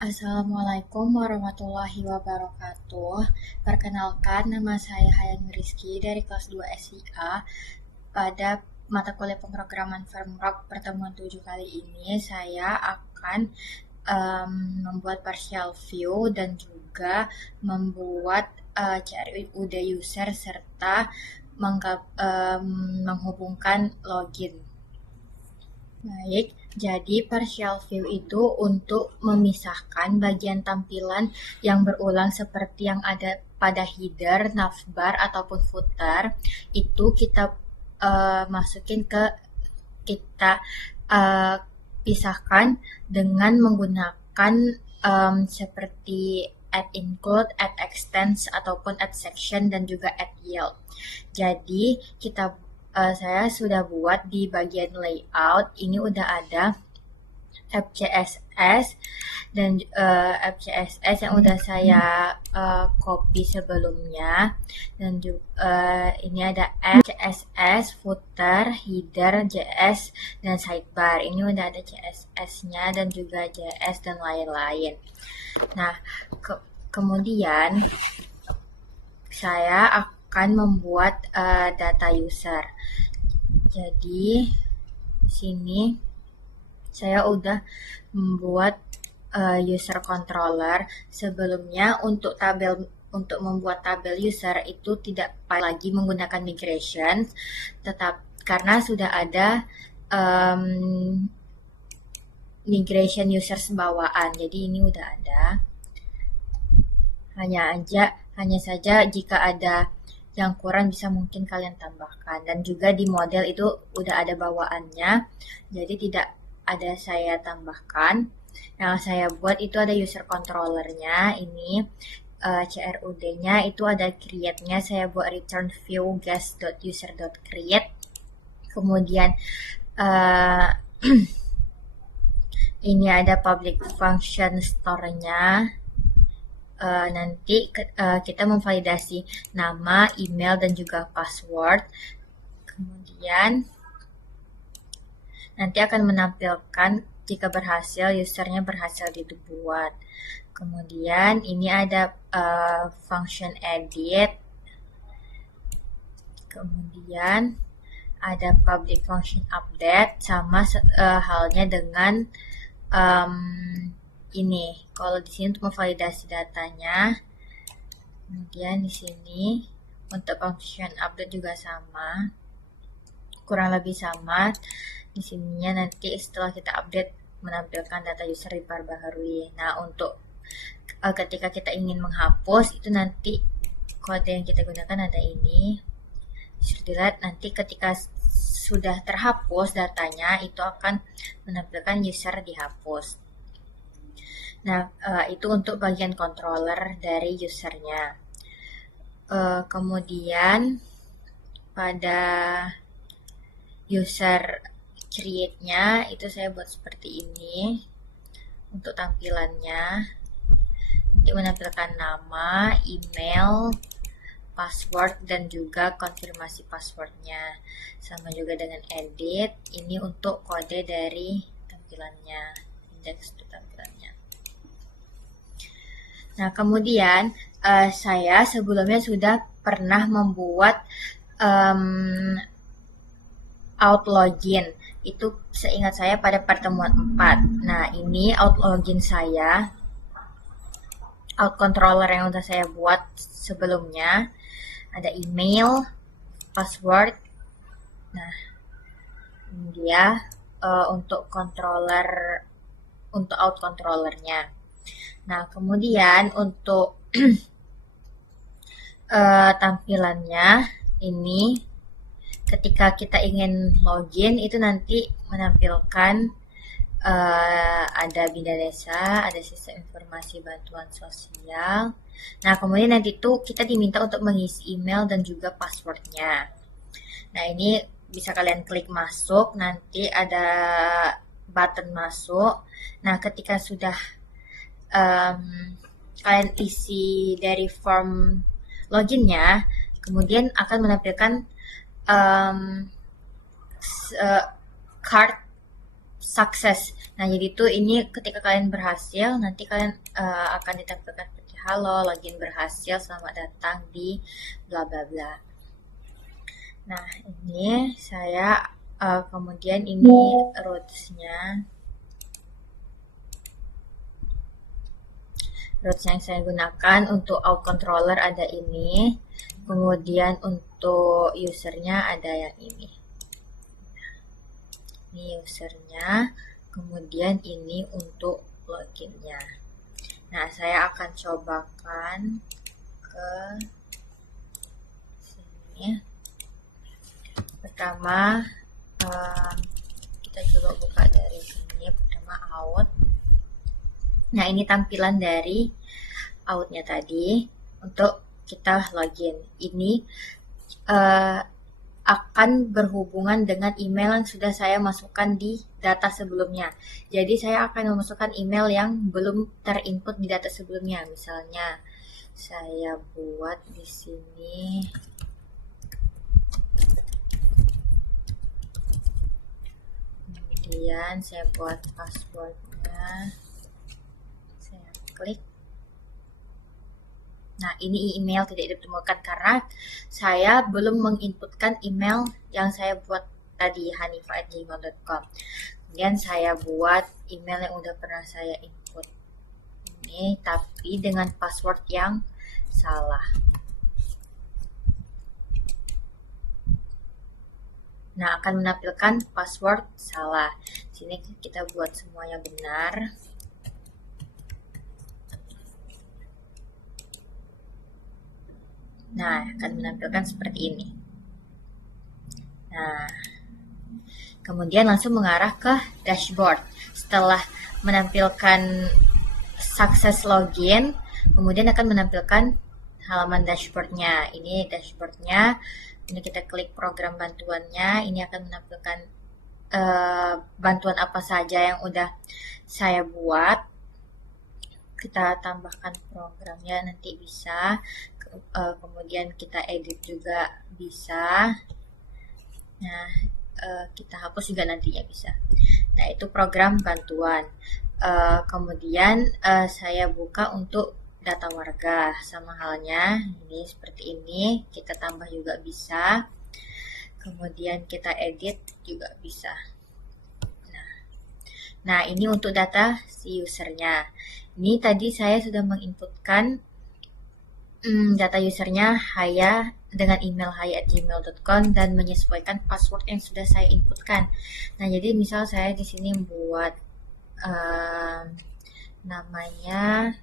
Assalamualaikum warahmatullahi wabarakatuh. Perkenalkan, nama saya Hayani Rizky dari kelas 2 SIA. Pada mata kuliah pemrograman Firmrock pertemuan 7 kali ini, saya akan membuat partial view dan juga membuat CRUD user serta menghubungkan login. Baik, jadi partial view itu untuk memisahkan bagian tampilan yang berulang seperti yang ada pada header, navbar, ataupun footer. Itu kita masukin ke kita pisahkan dengan menggunakan seperti add include, add extends, ataupun add section, dan juga add yield. Jadi saya sudah buat di bagian layout, ini udah ada FCSS dan FCSS yang udah saya copy sebelumnya, dan juga ini ada CSS, footer, header, JS, dan sidebar. Ini udah ada CSS-nya dan juga JS dan lain-lain. Nah, kemudian saya akan membuat data user. Jadi sini saya udah membuat user controller. Sebelumnya untuk membuat tabel user itu tidak lagi menggunakan migration, tetap karena sudah ada migration users bawaan. Jadi ini udah ada. Hanya saja jika ada yang kurang bisa mungkin kalian tambahkan, dan juga di model itu udah ada bawaannya, jadi tidak ada saya tambahkan. Yang saya buat itu ada user controllernya, ini CRUD-nya itu ada create-nya, saya buat return view guest.user.create. Kemudian ini ada public function store-nya. Nanti kita memvalidasi nama, email, dan juga password. Kemudian nanti akan menampilkan jika berhasil, usernya berhasil dibuat. Kemudian ini ada function edit. Kemudian ada public function update, sama halnya dengan ini. Kalau di sini untuk memvalidasi datanya. Kemudian di sini untuk function update juga sama, kurang lebih sama. Di sininya nanti setelah kita update menampilkan data user diperbaharui. Nah, untuk ketika kita ingin menghapus itu nanti kode yang kita gunakan ada ini. Delete, nanti ketika sudah terhapus datanya itu akan menampilkan user dihapus. Nah, itu untuk bagian controller dari usernya. Kemudian pada user create-nya itu saya buat seperti ini untuk tampilannya. Nanti menampilkan nama, email, password, dan juga konfirmasi passwordnya. Sama juga dengan edit, ini untuk kode dari tampilannya, indeks untuk tampilannya. Nah, kemudian saya sebelumnya sudah pernah membuat out login. Itu seingat saya pada pertemuan 4. Nah, ini out login saya, out controller yang sudah saya buat sebelumnya. Ada email, password. Nah, ini dia untuk controller, untuk out controllernya. Nah, kemudian untuk tampilannya ini ketika kita ingin login itu nanti menampilkan ada Bina Desa, ada sistem informasi bantuan sosial. Nah, kemudian nanti itu kita diminta untuk mengisi email dan juga passwordnya. Nah, ini bisa kalian klik masuk, nanti ada button masuk. Nah, ketika sudah kalian isi dari form loginnya, kemudian akan menampilkan card sukses. Nah, jadi itu ini ketika kalian berhasil, nanti kalian akan ditampilkan seperti halo, login berhasil, selamat datang di bla bla bla. Nah, ini saya kemudian ini roots-nya. Roots yang saya gunakan untuk out controller ada ini, kemudian untuk usernya ada yang ini usernya, kemudian ini untuk loginnya. Nah, saya akan cobakan ke sini. Pertama kita coba buka dari sini, pertama out. Nah, ini tampilan dari outnya tadi untuk kita login. Ini akan berhubungan dengan email yang sudah saya masukkan di data sebelumnya. Jadi saya akan memasukkan email yang belum terinput di data sebelumnya. Misalnya saya buat di sini kemudian saya buat passwordnya, saya klik. Nah, ini email tidak ditemukan karena saya belum menginputkan email yang saya buat tadi, hanifa@gmail.com. Kemudian saya buat email yang udah pernah saya input ini, tapi dengan password yang salah. Nah, akan menampilkan password salah. Sini kita buat semuanya benar. Nah, akan menampilkan seperti ini. Nah, kemudian langsung mengarah ke dashboard. Setelah menampilkan sukses login, kemudian akan menampilkan halaman dashboardnya. Ini dashboardnya. Ini kita klik program bantuannya. Ini akan menampilkan bantuan apa saja yang udah saya buat. Kita tambahkan programnya nanti bisa. Kemudian kita edit juga bisa. Nah, kita hapus juga nantinya bisa. Nah, itu program bantuan. Kemudian saya buka untuk data warga, sama halnya ini seperti ini, kita tambah juga bisa. Kemudian kita edit juga bisa. Nah, ini untuk data si usernya. Ini tadi saya sudah menginputkan data usernya Haya dengan email haya@gmail.com dan menyesuaikan password yang sudah saya inputkan. Nah, jadi misal saya di sini buat namanya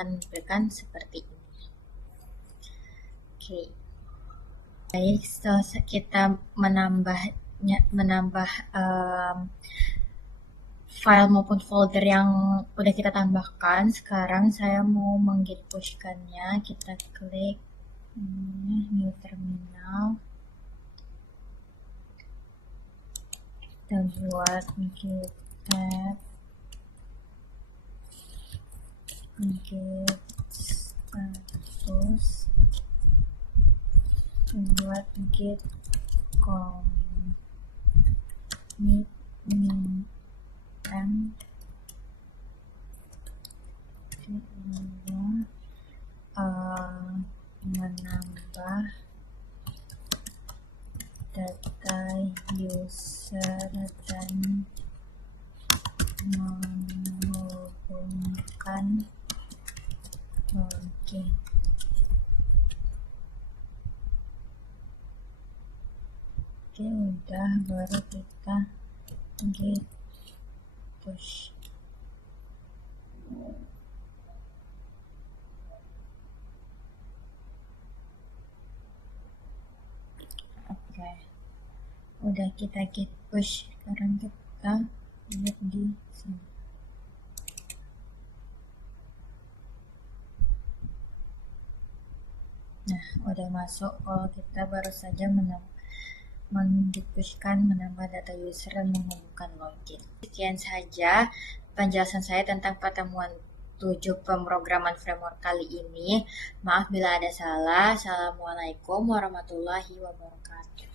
akan menampilkan seperti ini. Oke. Baik, setelah kita menambah file maupun folder yang udah kita tambahkan, sekarang saya mau meng-git push-kannya. Kita klik new terminal. Kita buat git tab, git status, buat git commit min m menambah data user dan menghubungkan login. Oke, udah, baru kita git push. Oke, udah kita git push. Sekarang kita lihat di sini. Nah, udah masuk kalau kita baru saja mendiskusikan menambah data user dan menghubungkan login. Sekian saja penjelasan saya tentang pertemuan 7 pemrograman framework kali ini. Maaf bila ada salah. Assalamualaikum warahmatullahi wabarakatuh.